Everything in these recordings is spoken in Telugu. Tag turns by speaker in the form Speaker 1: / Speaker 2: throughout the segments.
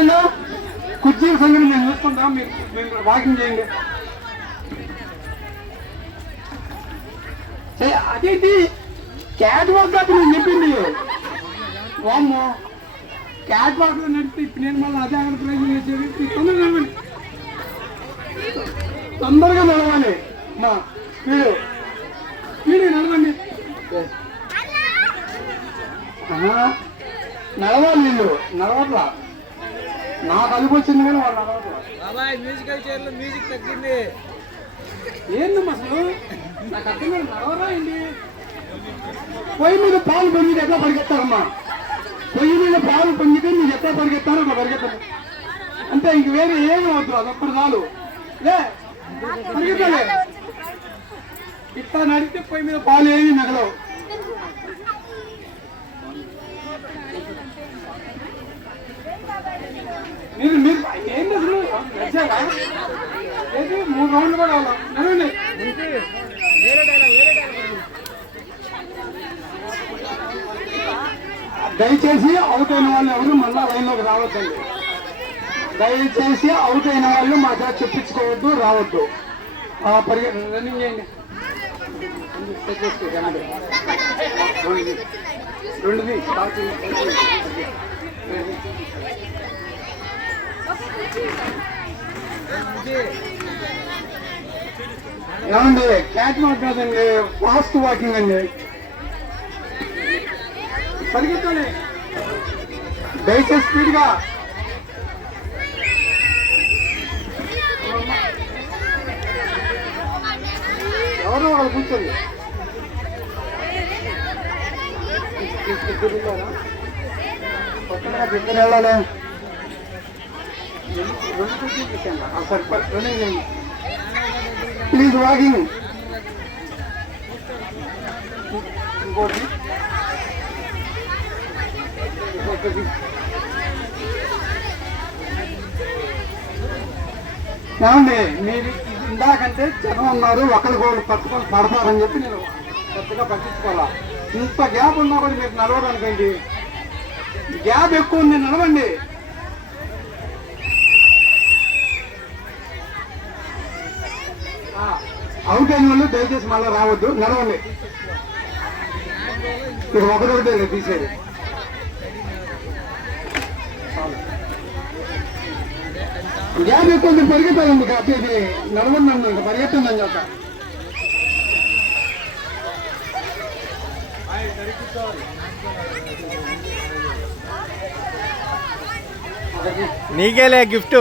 Speaker 1: ఎవరైనా కుర్చీల సంగతి నేను చూసుకుంటాం మీరు మీరు వాకింగ్ చేయండి. అదేంటి క్యాట్ వాక్ అప్పుడు నేను చెప్పింది. వామ్మో క్యాట్ వాక్లో నడిపి ఇప్పుడు నేను మళ్ళీ అదే అక్కడ ప్రయత్నం చేసేది. తొందరగా నడవండి తొందరగా నడవాలి. మా వీడు వీడు నడవండి. నడవాలి వీళ్ళు. నడవట్లా. నాకు అదుపు వచ్చింది కానీ వాళ్ళు
Speaker 2: బాబాయ్ మ్యూజికల్ చైర్లో మ్యూజిక్ తగ్గింది.
Speaker 1: ఏందమ్మా అసలు నాకు అర్థం నడవరా ఏంటి పొయ్యి మీద పాలు పొంగితే ఎట్లా పరిగెత్తారమ్మా? పొయ్యి మీద పాలు పొంగితే మీరు ఎట్లా పరిగెత్తారో అట్లా పరిగెత్తారు. అంటే ఇంక వేరే ఏమి వద్దు అదొక్కడు చాలు. లే పరిగెత్తాలే. ఇట్లా నడిస్తే పొయ్యి మీద పాలు ఏమి నగలవు మీరు మీరు ఏంటి అసలు నడిచారా? ఏంటి మూడు రౌండ్లు కూడా అవ్వాలి నడవండి దయచేసి అవుట్ అయిన వాళ్ళు ఎవరు మళ్ళా లైన్లోకి రావద్దండి దయచేసి అవుట్ అయిన వాళ్ళు మా దగ్గర చెప్పించుకోవద్దు రావద్దు ఆ, రన్నింగ్ చేయండి రెండుది. రెండుది స్టార్ట్ చేయండి. ఏమండి క్యాట్ వాక్ కాదండి ఫాస్ట్ వాకింగ్ అండి పరిగెత్తాలి దయచేసి స్పీడ్గా ఎవరో వాళ్ళు కూర్చోండి పక్కన ఇద్దరు వెళ్ళాలి ప్లీజ్ వాకింగ్ ఇంకోటి ఇంకొకటి ఏమండి మీరు ఇందాకంటే జనం ఉన్నారు ఒకరికొకరు పట్టుకొని పడతారని చెప్పి నేను పెద్దగా పట్టించుకోవాలా? ఇంత గ్యాప్ ఉన్నా కూడా మీరు నడవడానికండి గ్యాప్ ఎక్కువ ఉంది నడవండి. అవుట్ అయిన వాళ్ళు దయచేసి మళ్ళీ రావద్దు. నడవండి. ఇక ఒకటొకటే లేదు తీసేది గ్యాప్ ఉంది, పరిగెత్తాలండి కాపీ ఇది నడవండి అన్న ఇంకా పరిగెత్తండి అని చెప్తా ఒకటి
Speaker 2: నీకేలే gift.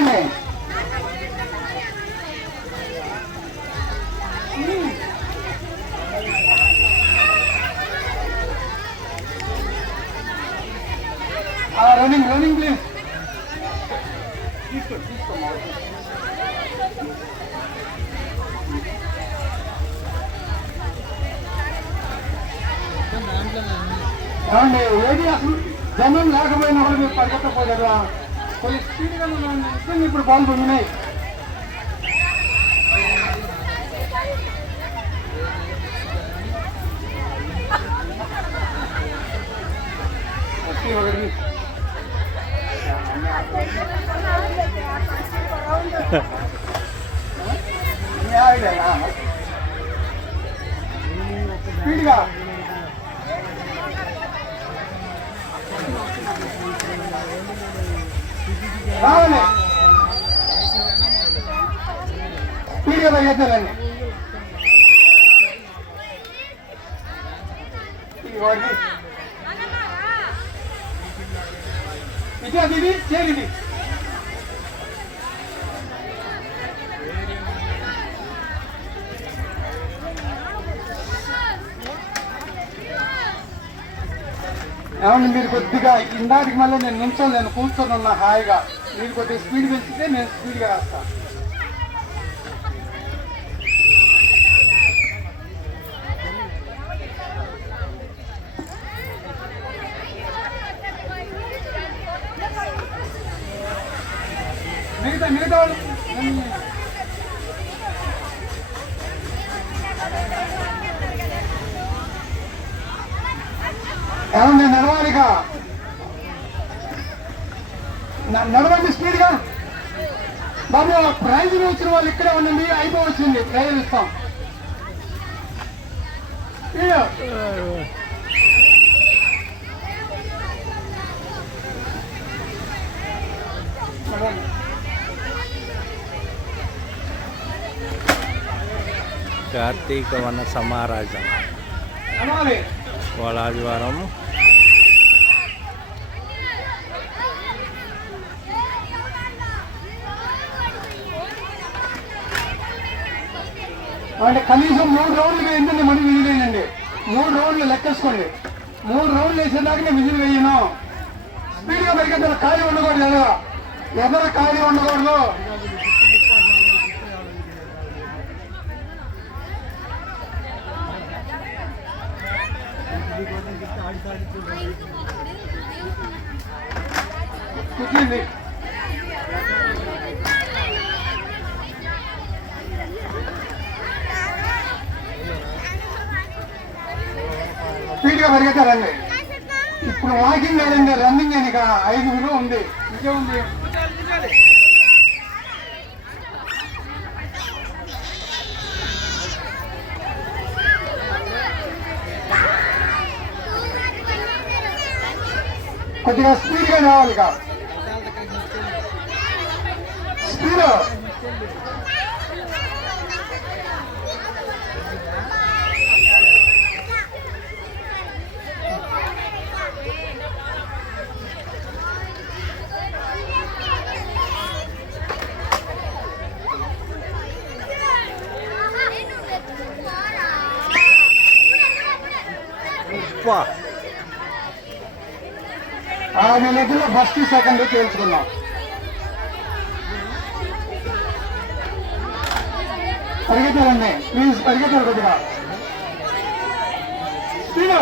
Speaker 1: Speed running running please తీసుకో తీసుకో ఏమండి ఏది అసలు జనం లేకపోయినా కూడా మీరు పరిగెత్తపోయారా కొంచెం స్పీడ్గా నిజంగా ఇప్పుడు బాల్ పొందినాయి స్పీడ్గా రావాలి. స్పీడ్గా పరిగెత్తారండి ఇదిగోండి. ఏమండి మీరు కొద్దిగా ఇందాటికి మళ్ళీ నేను నిమిషం నేను కూర్చొని ఉన్నా హాయిగా. మీరు కొద్దిగా స్పీడ్ పెంచితే నేను స్పీడ్గా వేస్తాను మిగతా మిగతా వాళ్ళు నన్ను- ఏమండి నడవాలిగా నడవండి స్పీడ్గా. బాబు ప్రైజ్ వచ్చిన వాళ్ళు ఇక్కడే ఉండండి అయిపోవచ్చింది ప్రైజ్ ఇస్తాం స్పీడ్.
Speaker 2: కార్తీక వన సమారాజం
Speaker 1: నడవాలి.
Speaker 2: వాళాదివారం
Speaker 1: అంటే కనీసం మూడు రౌండ్లు వేయిందండి మనీ విజిల్ వేయండి. మూడు రౌండ్లు లెక్కేసుకోండి. మూడు రౌండ్లు వేసేదాకనే విజిల్ వేయను. స్పీడ్గా పరిగెత్తారు ఖాళీ ఉండకూడదు ఎదర ఎదర ఖాళీ ఉండకూడదు? కూర్చోండి స్పీడ్గా పరిగెత్తారండి ఇప్పుడు వాకింగ్ లేదండి రన్నింగ్ అని ఇక ఐదు విలువ ఉంది. ఇంకే ఉంది. కొద్దిగా స్పీడ్గా రావాలి ఇక. స్పీడ్.
Speaker 2: ఉప్పా
Speaker 1: ఆ నెలలో ఫస్ట్ సెకండ్ తేల్చుకున్నాం. పరిగెత్తారండి ప్లీజ్ పరిగెత్తారు కొద్దిగా. స్పీడ్